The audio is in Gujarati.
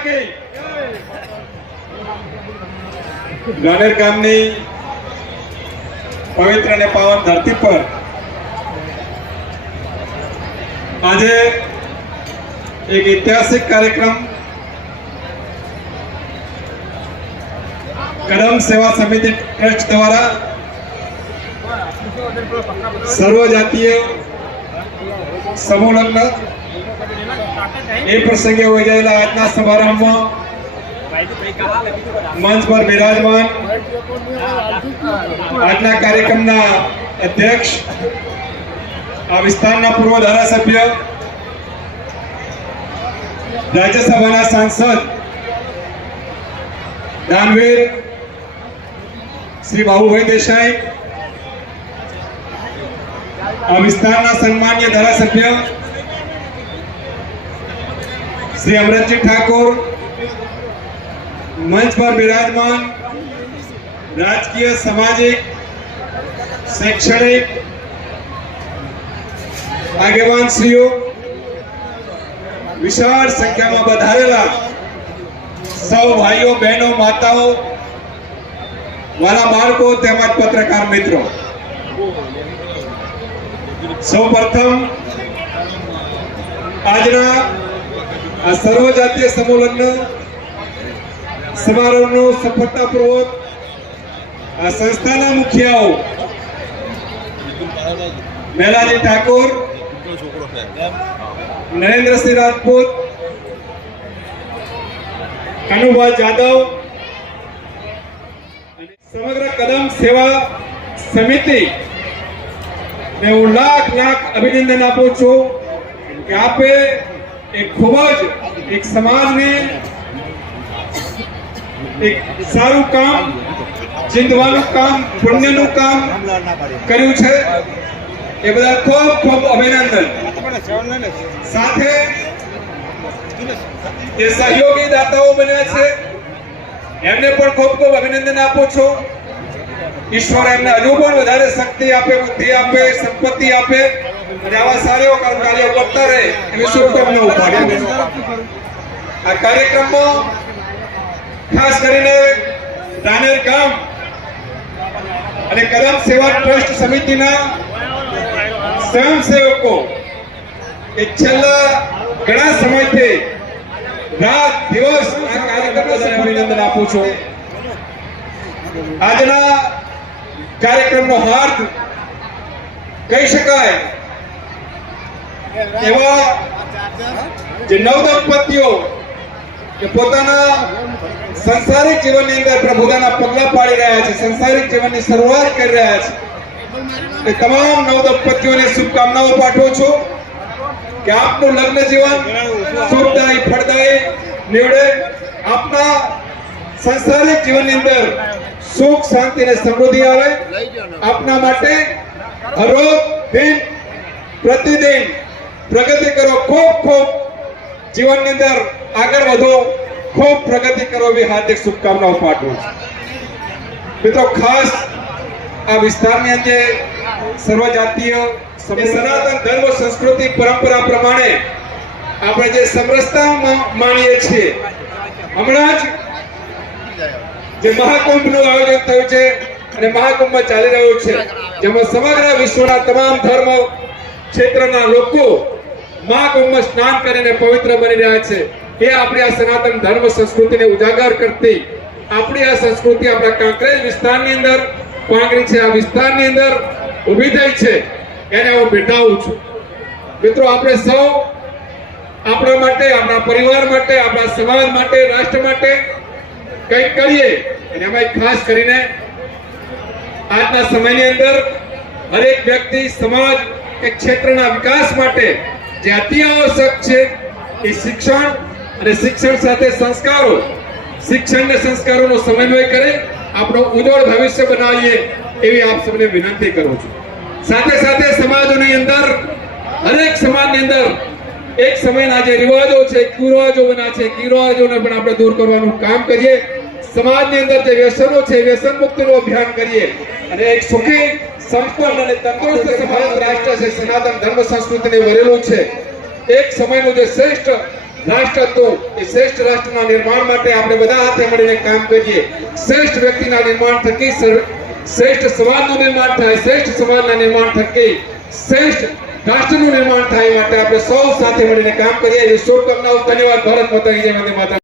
કી ગામની પવિત્ર અને પાવન ધરતી પર આજે એક ઐતિહાસિક કાર્યક્રમ કદમ સેવા સમિતિ ટ્રસ્ટ દ્વારા સર્વ જાતીય સમૂહ લગ્ન એ પ્રસંગે યોજાયેલા આજના સમારંભમાં મંચ પર બિરાજમાન આજના કાર્યક્રમના અધ્યક્ષ, આ વિસ્તારના પૂર્વ ધારાસભ્ય, રાજ્યસભાના સાંસદ દાનવીર, શ્રી બાબુભાઈ દેસાઈ, આ વિસ્તારના સન્માન્ય ધારાસભ્ય શ્રી અમરતજી ઠાકોર મંચ પર બિરાજમાન રાજકીય, સામાજિક, શૈક્ષણિક આગેવાન શ્રીઓ વિશાળ સંખ્યામાં વધારેલા સૌ ભાઈઓ, બહેનો, માતાઓ વાલા બાળકો તેમજ પત્રકાર મિત્રો. સૌ પ્રથમ આજના આ સર્વ જાતીય સમારોહનો લગ્ન સમારોહનું સફળતાપૂર્વક આ સંસ્થાના મુખિયાઓ મેલાજી ઠાકોર, નરેન્દ્રસિંહ રાજપૂત, કનુભાઈ જાદવ સમગ્ર કદમ સેવા સમિતિ ને હું લાખ લાખ અભિનંદન આપું છું કે આપે એક ખૂબ જ એક સમાજને એક સારું કામ, જીંદવાનું કામ, પુણ્યનું કામ કર્યું છે. એ બધા ખૂબ ખૂબ અભિનંદન. સાથે જે સહયોગી દાતાઓ બન્યા છે. એમને પણ ખૂબ ખૂબ અભિનંદન આપું છું. ઈશ્વર એમને હજુ પણ વધારે શક્તિ આપે, બુદ્ધિ આપે, સંપત્તિ આપે. અને આવા સારા ઘણા સમયથી રાત દિવસ આ કાર્યક્રમને અભિનંદન આપું હાર્દ કહી શકાય એવા જે નવ દંપતીઓ કે પોતાના સંસારિક જીવનની અંદર પ્રભુતાના પગલા પાડી રહ્યા છે, સંસારિક જીવનની શરૂઆત કરી રહ્યા છે. એ તમામ નવ દંપતીઓને શુભકામનાઓ પાઠવું છું કે આપનું લગ્ન જીવન સુખદાયી ફળદાયી નીવડે. આપના સંસારિક જીવનની અંદર સુખ, શાંતિ અને સમૃદ્ધિ આવે. આપના માટે હરોજ દિન, પ્રતિદિન પ્રગતિ કરો, ખૂબ ખૂબ. જીવનની અંદર આગળ વધો. ખૂબ પ્રગતિ કરો. એવી હાર્દિક શુભકામનાઓ પાઠવું છું. મિત્રો, ખાસ આ વિસ્તારની અંદર સર્વ જાતીય સનાતન ધર્મ, સંસ્કૃતિ, પરંપરા પ્રમાણે આપણે જે સમરસતા માણીએ છીએ. હમણાં જ જે મહાકુંભનું આયોજન થયું છે અને મહાકુંભ ચાલી રહ્યું છે, જેમાં સમગ્ર વિશ્વના તમામ ધર્મ ક્ષેત્રના લોકો મહાકુંભમાં સ્નાન કરીને પવિત્ર બની રહ્યા છે. એ આપણી આ સનાતન ધર્મ સંસ્કૃતિને ઉજાગર કરતી. આપણી આ સંસ્કૃતિ આપણા કાંકરેજ વિસ્તારની અંદર, પાંગરી છે આ વિસ્તારની અંદર ઊભી થઈ છે. એને હું ભેટાવું છું. મિત્રો, આપણે સૌ આપણા માટે, આપણા પરિવાર માટે, આપણા સમાજ માટે, રાષ્ટ્ર માટે કંઈક કરીએ. અને એમાં ખાસ કરીને આજના સમયની અંદર હરેક વ્યક્તિ, સમાજ કે ક્ષેત્રના વિકાસ માટે જે આવશ્યક છે એ શિક્ષણ અને શિક્ષણ સાથે સંસ્કારો. શિક્ષણ અને સંસ્કારોનો સમન્વય કરે, આપણો ઉજ્જવળ ભવિષ્ય બનાવીએ એવી આપ સૌને વિનંતી કરું છું. સાથે સાથે સમાજની અંદર, હરેક સમાજની અંદર એક સમયના જે રિવાજો છે, કુરિવાજો બના છે, કુરિવાજોને પણ આપણે દૂર કરવાનું કામ કરીએ. સમાજની અંદર જે વ્યસનો છે વ્યસન મુક્તિનું અભિયાન કરીએ અને એક સુખી સંપન્ન અને તંદુરસ્ત સમાજ રાષ્ટ્ર છે સનાતન ધર્મ સંસ્કૃતિને વરેલું છે. એક સમયનું જે શ્રેષ્ઠ રાષ્ટ્ર હતું એ શ્રેષ્ઠ રાષ્ટ્રના નિર્માણ માટે આપણે બધા હાથે મળીને કામ કરીએ. શ્રેષ્ઠ વ્યક્તિના નિર્માણ થકી શ્રેષ્ઠ સમાજનું નિર્માણ થાય શ્રેષ્ઠ સમાજના નિર્માણ થકી શ્રેષ્ઠ રાષ્ટ્રનું નિર્માણ થાય માટે આપણે સૌ સાથે મળીને કામ કરીએ. એવી શુભકામનાઓ ધન્યવાદ. ભારત માતા જય વંદે માતા